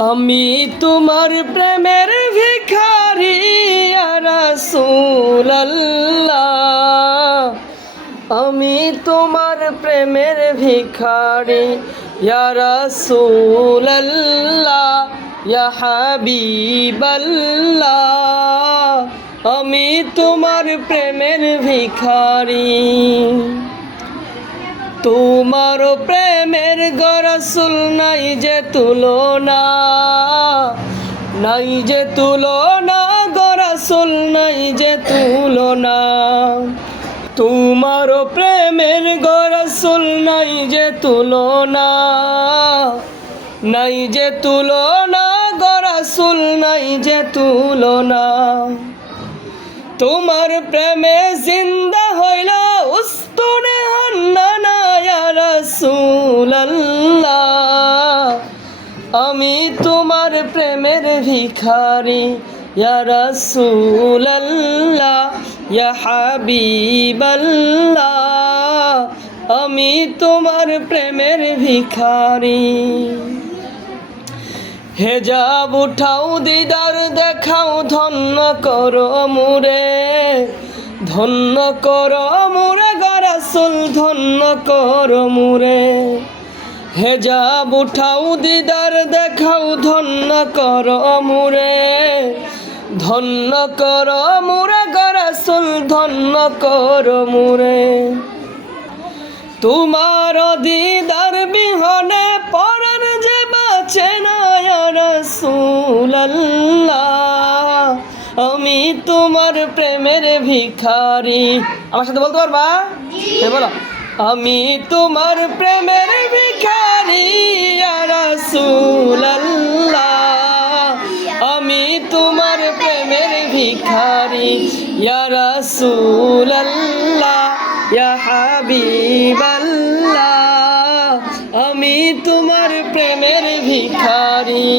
আমি তোমার প্রেমের ভিখারি ইয়া রাসূলুল্লাহ, আমি তোমার প্রেমের ভিখারি ইয়া রাসূলুল্লাহ, ইয়া হাবিবাল্লাহ, আমি তোমার প্রেমের ভিখারি। তোমার প্রেমের গো রাসূল নাই যে তুলনা, নাই যে তুলনা গো রাসূল নাই যে তুলনা। তোমার প্রেমের গো রাসূল নাই যে তুলনা, নাই যে তুলনা গো রাসূল নাই যে তুলনা। তোমার প্রেমে জিন্দা হইল উস্তুনে হান্নানা ইয়া রাসূলুল্লাহ, আমি তোমার প্রেমের ভিখারি ইয়া রাসূলুল্লাহ, ইয়া হাবিবাল্লাহ, আমি তোমার প্রেমের ভিখারি। হেজাব উঠাও দিদার দেখাও ধন্য করো মুরে, ধন্য করো মুরে গো রাসূল ধন্য করো মুরে। হেজাব উঠাও দিদার দেখাও ধন্য করো মুরে, ধন্য করো মুরে গো রাসূল ধন্য করো মুরে। তোমার দিদার বিহনে পরাণ যে বাঁচে না ইয়া রাসূলুল্লাহ, আমি তোমার প্রেমের ভিখারি। আমার সাথে বলতে পারবা? হ্যাঁ বলো। আমি তোমার প্রেমের ভিখারি ইয়া রাসূলুল্লাহ, আমি তোমার প্রেমের ভিখারি ইয়া রাসূলুল্লাহ, ইয়া হাবিবাল্লাহ, আমি তোমার প্রেমের ভিখারি।